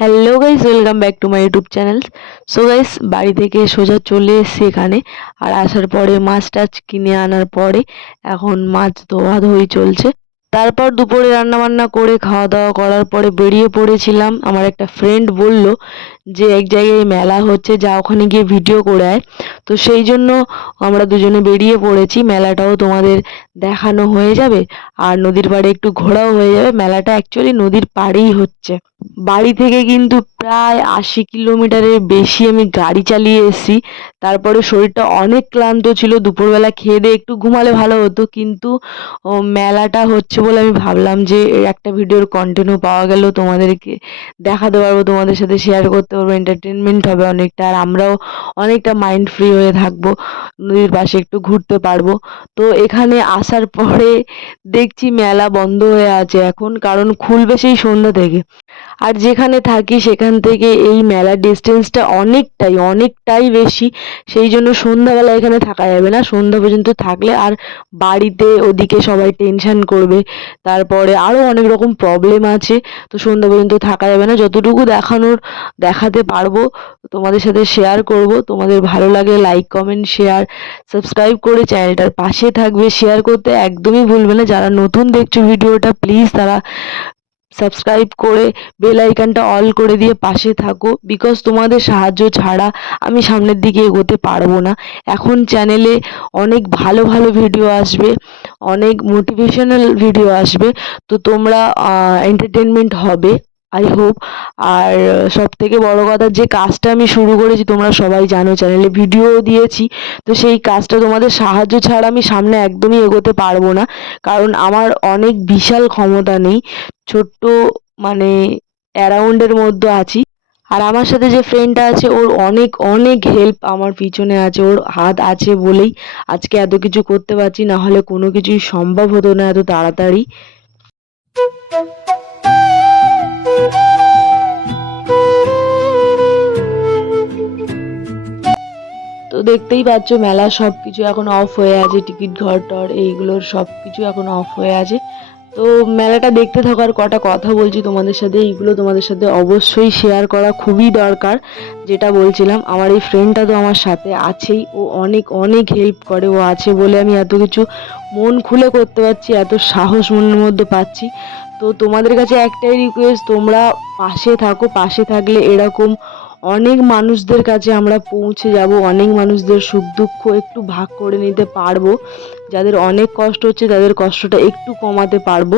Hello guys welcome back to my YouTube channel so guys বাড়ি থেকে সোজা চলে এসেছি এখানে। আর আসার পরে মাছ টাছ কিনে আনার পরে এখন মাছ ধোয়া ধুই চলছে। তারপর দুপুরে রান্না বান্না করে খাওয়া দাওয়া করার পরে বেরিয়ে পড়েছিলাম। আমার একটা ফ্রেন্ড বলল যে এক জায়গায় মেলা হচ্ছে, যা ওখানে গিয়ে ভিডিও করে আয় তো সেই জন্য আমরা দুজনে বেরিয়ে পড়েছি। মেলাটাও তোমাদের দেখানো হয়ে যাবে। আর নদীর পাড়ে একটু ঘোরাও হয়ে যাবে। মেলাটা অ্যাকচুয়ালি নদীর পাড়েই হচ্ছে। বাড়ি থেকে কিন্তু প্রায় আশি কিলোমিটারের বেশি আমি গাড়ি চালিয়ে এসেছি। তারপরে শরীরটা অনেক ক্লান্ত ছিল। দুপুরবেলা খেয়ে দিয়ে একটু ঘুমালে ভালো হতো। কিন্তু মেলাটা হচ্ছে বলে আমি ভাবলাম যে একটা ভিডিওর কন্টিনিউ পাওয়া গেল। তোমাদেরকে দেখাতে পারব, তোমাদের সাথে শেয়ার করতে পারব এন্টারটেনমেন্ট হবে অনেকটা। আর আমরাও অনেকটা মাইন্ড ফ্রি হয়ে থাকব, নদীর পাশে একটু ঘুরতে পারব। তো এখানে আসার পরে দেখছি মেলা বন্ধ হয়ে আছে এখন, কারণ খুলবে সেই সন্ধ্যা থেকে। আর যেখানে থাকি সেখান থেকে এই মেলার ডিস্টেন্সটা অনেকটাই অনেকটাই বেশি। সেই জন্য সন্ধ্যাবেলা এখানে থাকা যাবে না। সন্ধ্যা পর্যন্ত থাকলে আর বাড়িতে ওদিকে সবাই টেনশন করবে। তারপরে আরও অনেক রকম প্রবলেম আছে। তো সন্ধ্যা পর্যন্ত থাকা যাবে না। যতটুকু দেখানোর দেখাতে পারব, তোমাদের সাথে শেয়ার করব। তোমাদের ভালো লাগলে লাইক কমেন্ট শেয়ার সাবস্ক্রাইব করে চ্যানেলটার পাশে থাকবে। শেয়ার করতে একদমই ভুলবে না। যারা নতুন দেখছ ভিডিওটা প্লিজ তারা সাবস্ক্রাইব করে বেল আইকনটা অল করে দিয়ে পাশে থাকো। বিকজ তোমাদের সাহায্য ছাড়া আমি সামনের দিকে এগোতে পারব না। এখন চ্যানেলে অনেক ভালো ভালো ভিডিও আসবে, অনেক মোটিভেশনাল ভিডিও আসবে। তো তোমরা এন্টারটেনমেন্ট হবে। আই হোপ আর সব থেকে বড় কথা, যে কাজটা আমি শুরু করেছি, তোমরা সবাই জানো চ্যানেলে ভিডিও দিয়েছি। তো সেই কাজটা তোমাদের সাহায্য ছাড়া আমি সামনে একদমই এগোতে পারব না। কারণ আমার অনেক বিশাল ক্ষমতা নেই, ছোট্ট মানে অ্যারাউন্ডের মধ্যে আছি। আর আমার সাথে যে ফ্রেন্ডটা আছে, ওর অনেক অনেক হেল্প আমার পিছনে আছে, ওর হাত আছে বলেই। আজকে এত কিছু করতে পারছি, না হলে কোনো কিছুই সম্ভব হতো না এত তাড়াতাড়ি। দেখতেই পাচ্ছ মেলা সব কিছু এখন অফ হয়ে আছে, টিকিট ঘর টর এইগুলোর সব কিছু এখন অফ হয়ে আছে। তো মেলাটা দেখতে থাকার কটা কথা বলছি তোমাদের সাথে, এইগুলো তোমাদের সাথে অবশ্যই শেয়ার করা খুবই দরকার, যেটা বলছিলাম। আমার এই ফ্রেন্ডটা তো আমার সাথে আছেই, ও অনেক অনেক হেল্প করে, ও আছে বলে আমি এত কিছু মন খুলে করতে পারছি, এত সাহস মনের মধ্যে পাচ্ছি। তো তোমাদের কাছে একটাই রিকোয়েস্ট তোমরা পাশে থাকো, পাশে থাকলে এরকম অনেক মানুষদের কাছে আমরা পৌঁছে যাব, অনেক মানুষদের সুখ দুঃখ একটু ভাগ করে নিতে পারব। যাদের অনেক কষ্ট হচ্ছে, তাদের কষ্টটা একটু কমাতে পারব।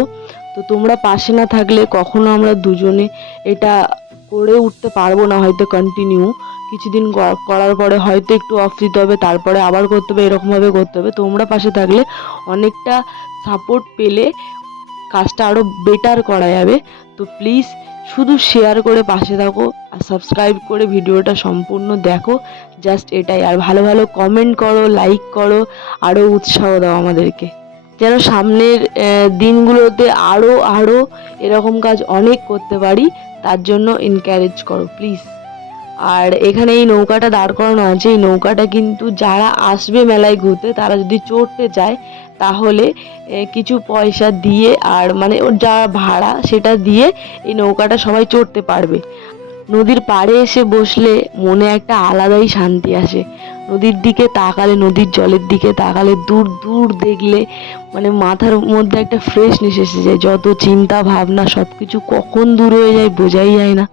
তো তোমরা পাশে না থাকলে কখনো আমরা দুজনে এটা করে উঠতে পারব না, হয়তো কন্টিনিউ কিছুদিন করার পরে হয়তো একটু অফ দিতে হবে, তারপরে আবার করতে হবে, এরকমভাবে করতে হবে। তোমরা পাশে থাকলে অনেকটা সাপোর্ট পেলে কাজটা আরও বেটার করা যাবে। তো প্লিজ শুধু শেয়ার করে পাশে থাকো আর সাবস্ক্রাইব করে ভিডিওটা সম্পূর্ণ দেখো। জাস্ট এটাই। আর ভালো ভালো কমেন্ট করো লাইক করো আরও উৎসাহ দাও আমাদেরকে। যেন সামনের দিনগুলোতে আরও আরও এরকম কাজ অনেক করতে পারি, তার জন্য এনকারেজ করো প্লিজ আর এখানে এই নৌকাটা দাঁড় করানো আছে। এই নৌকাটা কিন্তু যারা আসবে মেলায় ঘুরতে, তারা যদি চড়তে চায় তাহলে কিছু পয়সা দিয়ে আর মানে ওর যা ভাড়া সেটা দিয়ে এই নৌকাটা সবাই চড়তে পারবে। নদীর পাড়ে এসে বসলে মনে একটা আলাদাই শান্তি আসে। নদীর দিকে তাকালে, নদীর জলের দিকে তাকালে দূর দূর দেখলে মানে মাথার মধ্যে একটা ফ্রেশনেস এসে যায়। যত চিন্তা ভাবনা সব কিছু কখন দূর হয়ে যায় বোঝাই যায় না।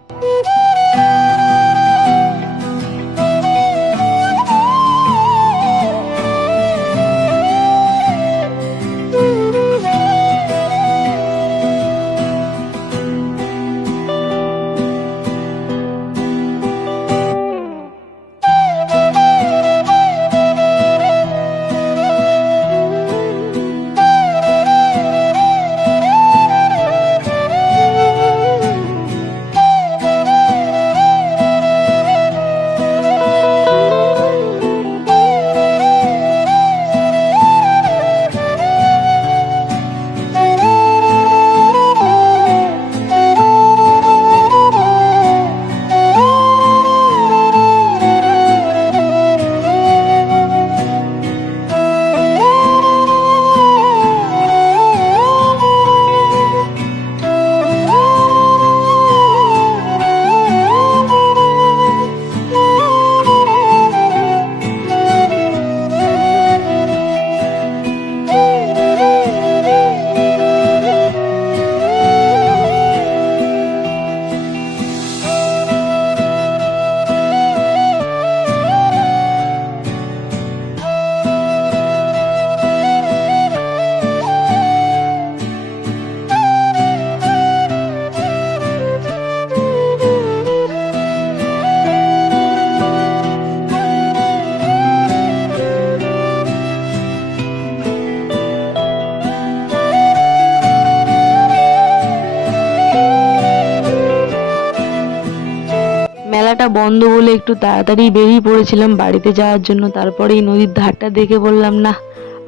বন্ধ বলে একটু তাড়াতাড়ি বেরিয়ে পড়েছিলাম বাড়িতে যাওয়ার জন্য। তারপরে এই নদীর ধারটা দেখে বললাম না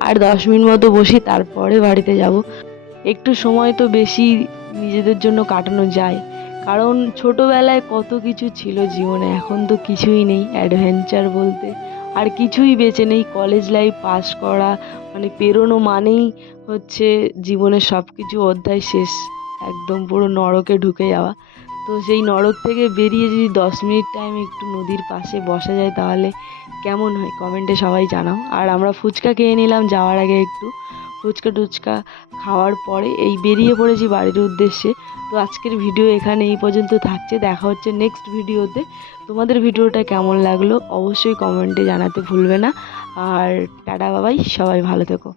আর দশ মিনিট মতো বসি, তারপরে বাড়িতে যাব। একটু সময় তো বেশি নিজেদের জন্য কাটানো যায়। কারণ ছোটোবেলায় কত কিছু ছিল জীবনে, এখন তো কিছুই নেই অ্যাডভেঞ্চার বলতে। আর কিছুই বেঁচে নেই, কলেজ লাইফ পাস করা মানে পেরোনো মানেই হচ্ছে জীবনের সব কিছু অধ্যায় শেষ, একদম পুরো নরকে ঢুকে যাওয়া। তো সেই নরক থেকে বেরিয়ে যদি দশ মিনিট টাইম একটু নদীর পাশে বসা যায় তাহলে কেমন হয়? কমেন্টে সবাই জানাও। আর আমরা ফুচকা খেয়ে নিলাম যাওয়ার আগে একটু। ফুচকা টুচকা খাওয়ার পরে এই বেরিয়ে পড়েছি বাড়ির উদ্দেশ্যে। তো আজকের ভিডিও এখানে এই পর্যন্ত থাকছে। দেখা হচ্ছে নেক্সট ভিডিওতে তোমাদের ভিডিওটা কেমন লাগল? অবশ্যই কমেন্টে জানাতে ভুলবে না। আর টাটা বাবাই সবাই ভালো থেকো।